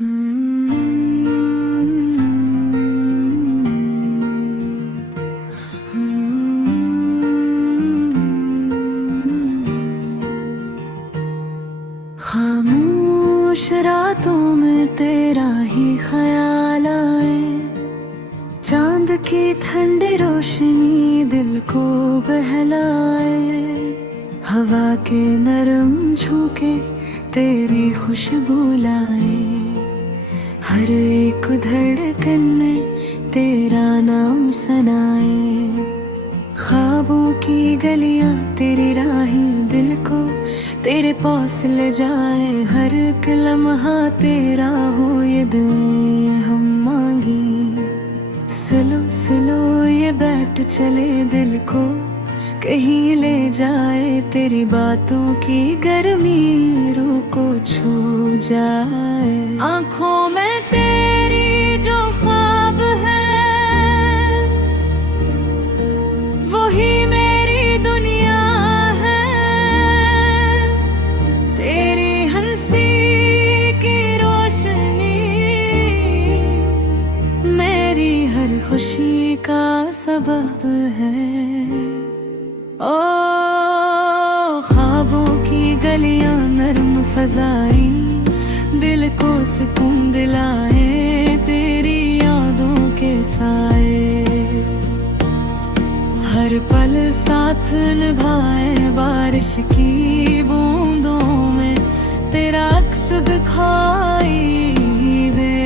खामोश रातों में तेरा ही ख्याल आए, चांद की ठंडी रोशनी दिल को बहलाए, हवा के नरम झोंके तेरी खुशबू लाए, हर एक धड़कन में तेरा नाम सनाए। ख्वाबों की गलियां तेरी राहें दिल को तेरे पास ले जाए, हर एक लम्हा तेरा हो ये दुआएं हम मांगी। स्लो स्लो ये बैठ चले दिल को कहीं ले जाए, तेरी बातों की गर्मी रूह को छू जाए। आँखों में तेरी जो ख्वाब है वही मेरी दुनिया है, तेरी हंसी की रोशनी मेरी हर खुशी का सबब है। ओ ख्वाबों की गलियां नर्म फजाई दिल को सुकून दिलाए, तेरी यादों के साए हर पल साथ निभाए, बारिश की बूंदों में तेरा अक्स दिखाई दे,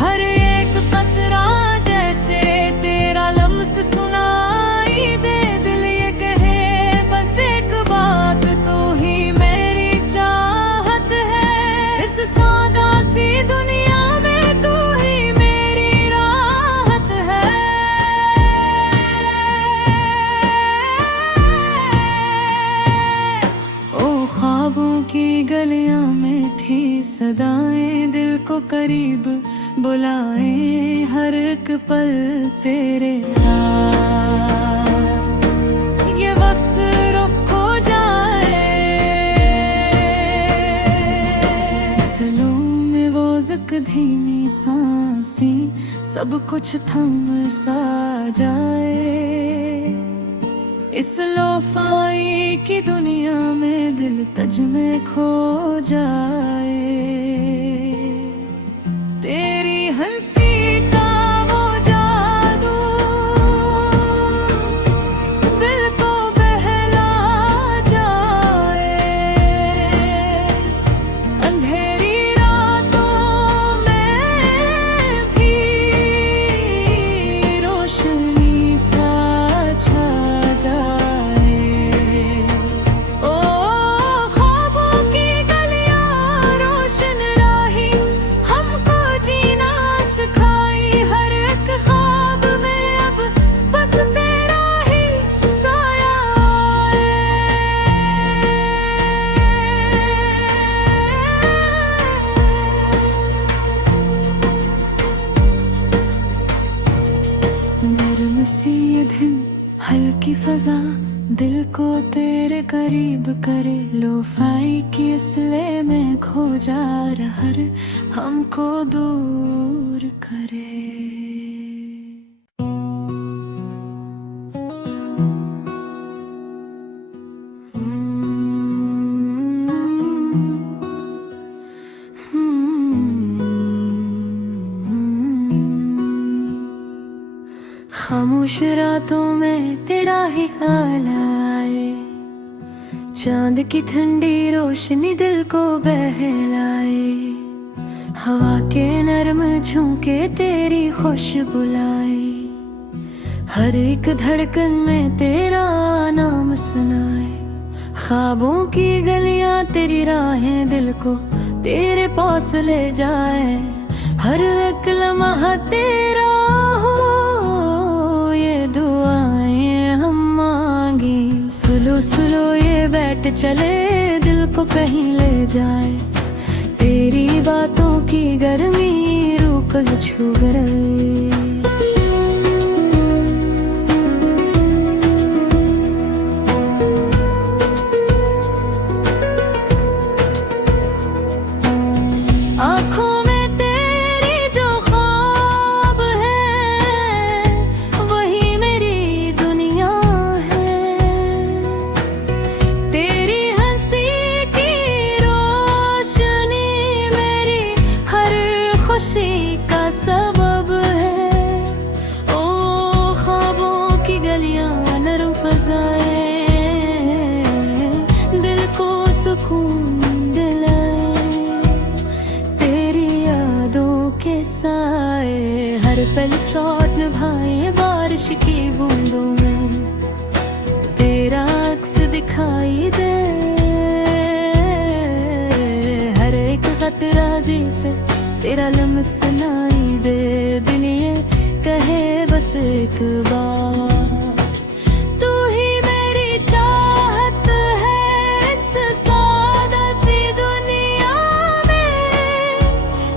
हर एक कतरा जैसे तेरा लम्स सुनाई दे। दिल ये कहे बस एक बात, तू ही मेरी चाहत है, इस सादा सी दुनिया में तू ही मेरी राहत है। ओ ख्वाबों की गलियां में थी सदाएं दिल को करीब बुलाए, हर एक पल तेरे साथ ये वक्त रुक हो जाए। स्लो में वो ज़िक धीमी सांसें सब कुछ थम सा जाए, इस लोफाई की दुनिया में दिल तज में खो जाए। तेरी हंसी का वो जादू दिल को बहला जाए, अंधेरी रातों में भी रोशनी सा छा जाए। ओ ख्वाबों की गलियां रोशन राही हमको जीना सिखाई, हर एक ख्वाब में अब बस तेरा ही साया आए। नरम सी ये धुन हल्की फजा दिल को तेरे करीब करे, लोफाई की इसले में खो जा रहा हमको दूर करे। खामोश रातों में तेरा ही ख्याल आए, चांद की ठंडी रोशनी दिल को बहलाए, हवा के नरम झोंके तेरी खुशबू लाए, हर एक धड़कन में तेरा नाम सुनाए। ख्वाबों की गलियां तेरी राहें दिल को तेरे पास ले जाए, हर एक लम्हा तेरा हो ये दुआएं हम मांगी। सुलो सुलो ये बैठ चले दिल को कहीं ले जाए, तेरी बातों की गर्मी रूह को छू गए। आँखों में तेरी जो ख्वाब है वही मेरी दुनिया है। तेरी हंसी की रोशनी मेरी हर खुशी का सबब है। ओ ख्वाबों की गलियां नरम फज़ाएं दिल को सुकून दिलाए। तेरी यादों के साए हर पल साथ निभाए बारिश की बूंदों में तेरा अक्स दिखाई दे। हर एक खतरा जैसे तेरा लम्स सुनाई दे। दिल ये कहे बस एक बार तू ही मेरी चाहत है इस सादा सी दुनिया में।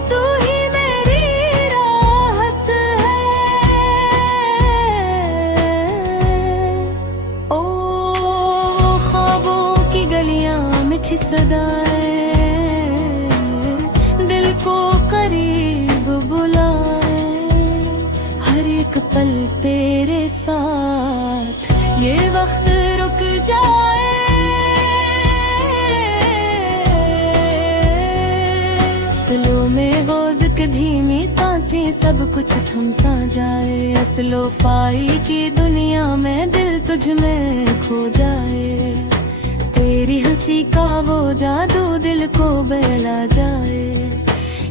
तू ही मेरी राहत है। ओ ख्वाबों की गलियां मीठी सदाएं दिल को करीब बुलाए। हर एक पल तेरे साथ ये वक्त रुक जाए। स्लो में वो ज़िक्र धीमी सांसें सब कुछ थम सा जाए। असलो फाई की दुनिया में दिल तुझ में खो जाए। तेरी हंसी का वो जादू दिल को बहला जाए।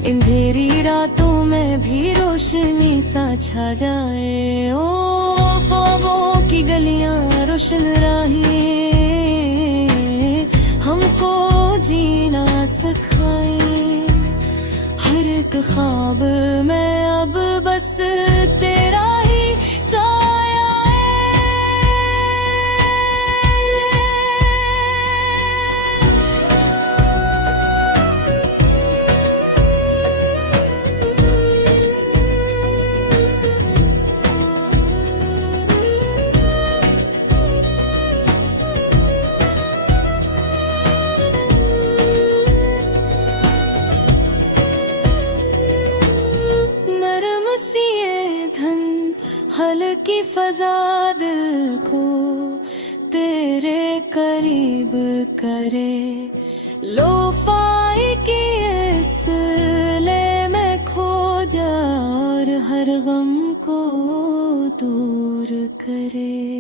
अंधेरी रातों में भी रोशनी सा छा जाए। ओ ख्वाबों की गलियां रोशन राही हमको जीना सिखाए। हर एक ख्वाब में अब बस तेरा ही साया है। नरम सी ये धन हल्की फजा दिल को तेरे करीब करे। लो फाई की इसले में खो जा और हर गम को दूर करे।